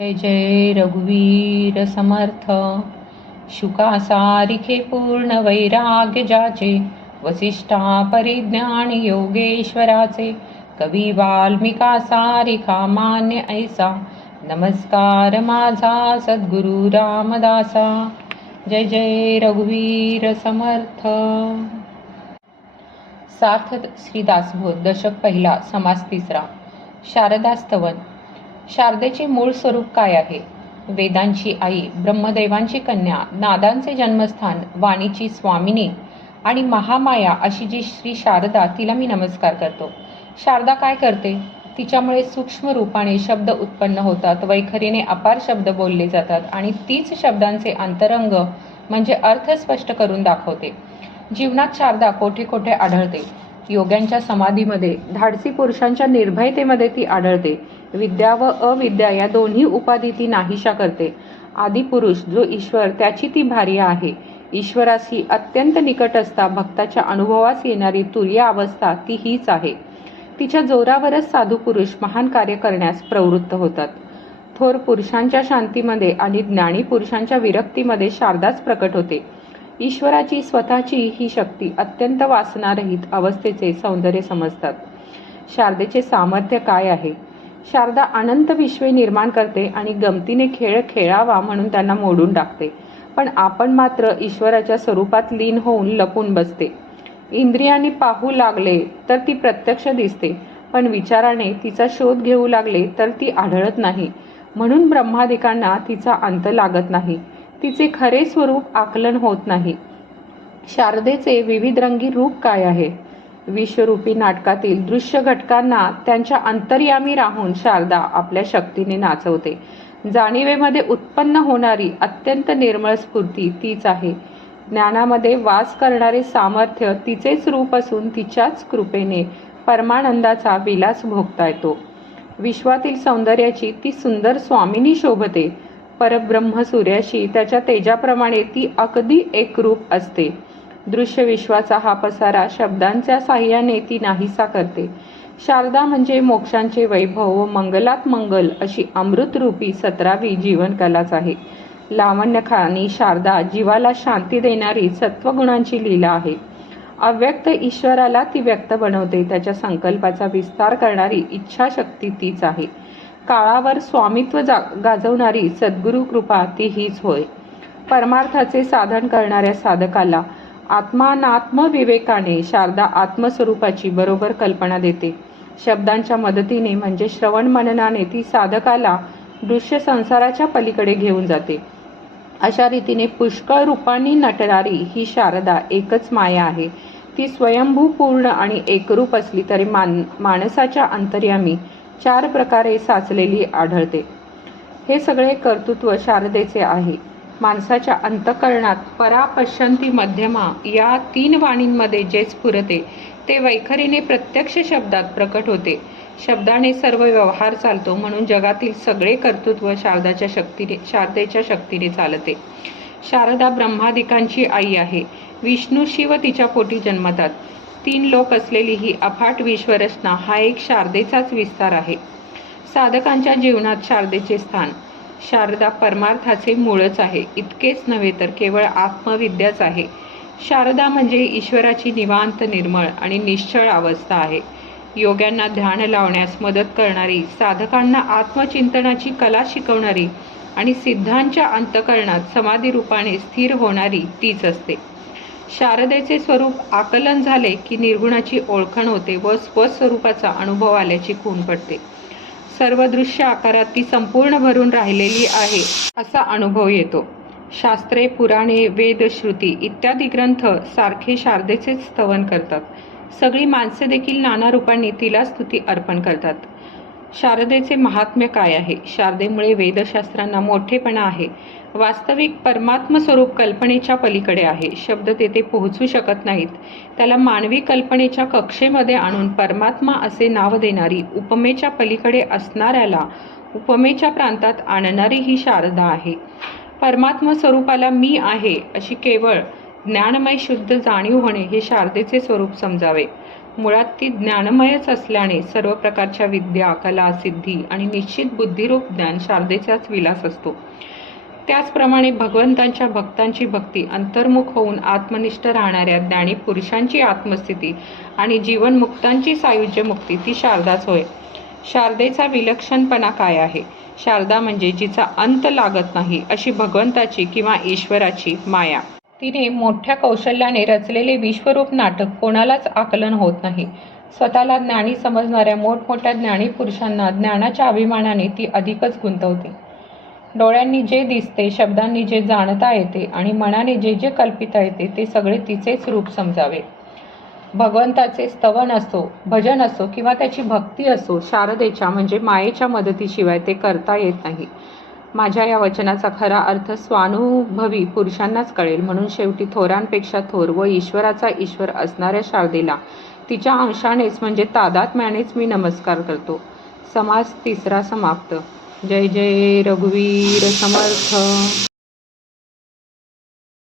जय जय रघुवीर समर्थ। शुका सारिखे पूर्ण वैराग्य जाचे। वसिष्ठा परिज्ञान योगेश्वराचे। कवी वाल्मिका सारिखा मान्य ऐसा। नमस्कार माझा सद्गुरु रामदासा। जय जय रघुवीर समर्थ। सार्थ श्रीदासबोध दशक पहिला समास तिसरा। शारदास्तवन। शारदेचे मूळ स्वरूप काय आहे? वेदांची आई ब्रह्मदेवांची कन्या नादांचे जन्मस्थान वाणीची स्वामिनी आणि महामाया अशी जी श्री शारदा तिला मी नमस्कार करतो. शारदा काय करते? तिच्यामुळे सूक्ष्म रूपाने शब्द उत्पन्न होतात वैखरीने अपार शब्द बोलले जातात आणि तीच शब्दांचे अंतरंग म्हणजे अर्थ स्पष्ट करून दाखवते. जीवनात शारदा कोठे कोठे आढळते? योग्यांच्या समाधीमध्ये धाडसी पुरुषांच्या निर्भयतेमध्ये ती आढळते. विद्या व अविद्या या दोन्ही उपाधी ती नाहीशा करते. आदिपुरुष जो ईश्वर त्याची ती भार्या आहे. ईश्वराशी अत्यंत निकट असता भक्ताच्या अनुभवास येणारी तुर्य अवस्था ती हीच आहे. तिच्या जोरावरच साधू पुरुष महान कार्य करण्यास प्रवृत्त होतात. थोर पुरुषांच्या शांतीमध्ये आणि ज्ञानी पुरुषांच्या विरक्तीमध्ये शारदाच प्रकट होते. ईश्वराची स्वतःची ही शक्ती अत्यंत वासनारहित अवस्थेचे सौंदर्य समजतात. शारदेचे सामर्थ्य काय आहे? शारदा अनंत विश्वे निर्माण करते आणि गमतीने खेळ खेळावा म्हणून त्यांना मोडून टाकते. पण आपण मात्र ईश्वराच्या स्वरूपात लीन होऊन लपून बसते. इंद्रियाने पाहू लागले तर ती प्रत्यक्ष दिसते पण विचाराने तिचा शोध घेऊ लागले तर ती आढळत नाही. म्हणून ब्रह्मादिकांना तिचा अंत लागत नाही. तिचे खरे स्वरूप आकलन होत नाही. शारदेचे विविध रंगी रूप काय आहे? विश्वरूपी नाटकातील दृश्य घटकांना त्यांच्या अंतर्यामी राहून शारदा आपल्या शक्तीने नाचवते. जाणीवेमध्ये उत्पन्न होणारी अत्यंत निर्मळ स्फूर्ती तीच आहे. ज्ञानामध्ये वास करणारे सामर्थ्य तिचेच रूप असून तिच्याच कृपेने परमानंदाचा विलास भोगता येतो. विश्वातील सौंदर्याची ती सुंदर स्वामिनी शोभते. परब्रह्म सूर्याशी त्याच्या तेजाप्रमाणे ती अगदी एकरूप असते. दृश्य विश्वाचा हा पसारा शब्दांच्या साह्याने ती नाहीसा करते. शारदा म्हणजे मोक्षांचे वैभव व मंगलात मंगल अशी अमृतरूपी सतरावी जीवनकलाच आहे. लावण्यखानी शारदा जीवाला शांती देणारी सत्वगुणांची लीला आहे. अव्यक्त ईश्वराला ती व्यक्त बनवते त्याच्या संकल्पाचा विस्तार करणारी इच्छाशक्ती तीच आहे. काळावर स्वामित्व जा गाजवणारी सद्गुरु कृपा ती हीच होय. परमार्थाचे साधन करणाऱ्या साधकाला आत्मानात्मविवेकाने शारदा आत्मस्वरूपाची बरोबर कल्पना देते. शब्दांच्या मदतीने म्हणजे श्रवण मननाने ती साधकाला दृश्य संसाराच्या पलीकडे घेऊन जाते. अशा रीतीने पुष्कळ रूपांनी नटणारी ही शारदा एकच माया आहे. ती स्वयंभूपूर्ण आणि एकरूप असली तरी मान माणसाच्या अंतर्यामी चार प्रकारे साचलेली आढळते. हे सगळे कर्तृत्व शारदेचे आहे. माणसाच्या अंतकरणात परापशंती मध्यमा या तीन वाणींमध्ये जे स्फुरते ते वैखरीने प्रत्यक्ष शब्दात प्रकट होते. शब्दाने सर्व व्यवहार चालतो म्हणून जगातील सगळे कर्तृत्व शारदाच्या शक्तीने शारदेच्या शक्तीने चालते. शारदा ब्रह्मादिकांची आई आहे. विष्णू शिव तिच्या पोटी जन्मतात. तीन लोक असलेली ही अफाट विश्वरचना हा एक शारदेचाच विस्तार आहे. साधकांच्या जीवनात शारदेचे स्थान शारदा परमार्थाचे मूळच आहे. इतकेच नव्हे तर केवळ आत्मविद्याच आहे. शारदा म्हणजे ईश्वराची निवांत निर्मळ आणि निश्चळ अवस्था आहे. योग्यांना ध्यान लावण्यास मदत करणारी साधकांना आत्मचिंतनाची कला शिकवणारी आणि सिद्धांच्या अंतकरणात समाधी रूपाने स्थिर होणारी तीच असते. शारदेचे स्वरूप आकलन झाले की निर्गुणाची ओळखण होते व स्वस्वरूपाचा अनुभव आल्याची खून पडते. सर्व दृश्य आकारात ती संपूर्ण भरून राहिलेली आहे असा अनुभव येतो. शास्त्रे पुराणे वेद श्रुती इत्यादी ग्रंथ सारखे शारदेचेच स्तवन करतात. सगळी माणसे देखील नाना रूपांनी तिला स्तुती अर्पण करतात. शारदेचे महात्म्य काय आहे? शारदेमुळे वेदशास्त्रांना मोठेपणा आहे. वास्तविक परमात्म स्वरूप कल्पनेच्या पलीकडे आहे. शब्द तेथे पोहोचू शकत नाहीत. त्याला मानवी कल्पनेच्या कक्षेमध्ये आणून परमात्मा असे नाव देणारी उपमेच्या पलीकडे असणाऱ्याला उपमेच्या प्रांतात आणणारी ही शारदा आहे. परमात्म स्वरूपाला मी आहे अशी केवळ ज्ञानमय शुद्ध जाणीव होणे हे शारदेचे स्वरूप समजावे. मुळात ती ज्ञानमयच असल्याने सर्व प्रकारच्या विद्या कला सिद्धी आणि निश्चित बुद्धिरूप ज्ञान शारदेचाच विलास असतो. त्याचप्रमाणे भगवंतांच्या भक्तांची भक्ती अंतर्मुख होऊन आत्मनिष्ठ राहणाऱ्या ज्ञानी पुरुषांची आत्मस्थिती आणि जीवनमुक्तांची सायुज्य मुक्ती ती शारदाच होय. शारदेचा विलक्षणपणा काय आहे? शारदा म्हणजे जिचा अंत लागत नाही अशी भगवंताची किंवा ईश्वराची माया. तिने मोठ्या कौशल्याने रचलेले विश्वरूप नाटक कोणालाच आकलन होत नाही. स्वतःला ज्ञानी समजणाऱ्या मोठमोठ्या ज्ञानी पुरुषांना ज्ञानाच्या अभिमानाने ती अधिकच गुंतवते. डोळ्यांनी जे दिसते शब्दांनी जे जाणता येते आणि मनाने जे जे कल्पिता येते ते सगळे तिचेच रूप समजावे. भगवंताचे स्तवन असो भजन असो किंवा त्याची भक्ती असो शारदेच्या म्हणजे मायेच्या मदतीशिवाय ते करता येत नाही. माझ्या या वचनाचा खरा अर्थ स्वानुभवी पुरुषांनाच कळेल. म्हणून शेवटी थोरांपेक्षा थोर व ईश्वराचा ईश्वर असणाऱ्या शारदेला तिच्या अंशानेच म्हणजे तादात्म्यानेच मी नमस्कार करतो. समास तिसरा समाप्त. जय जय रघुवीर समर्थ.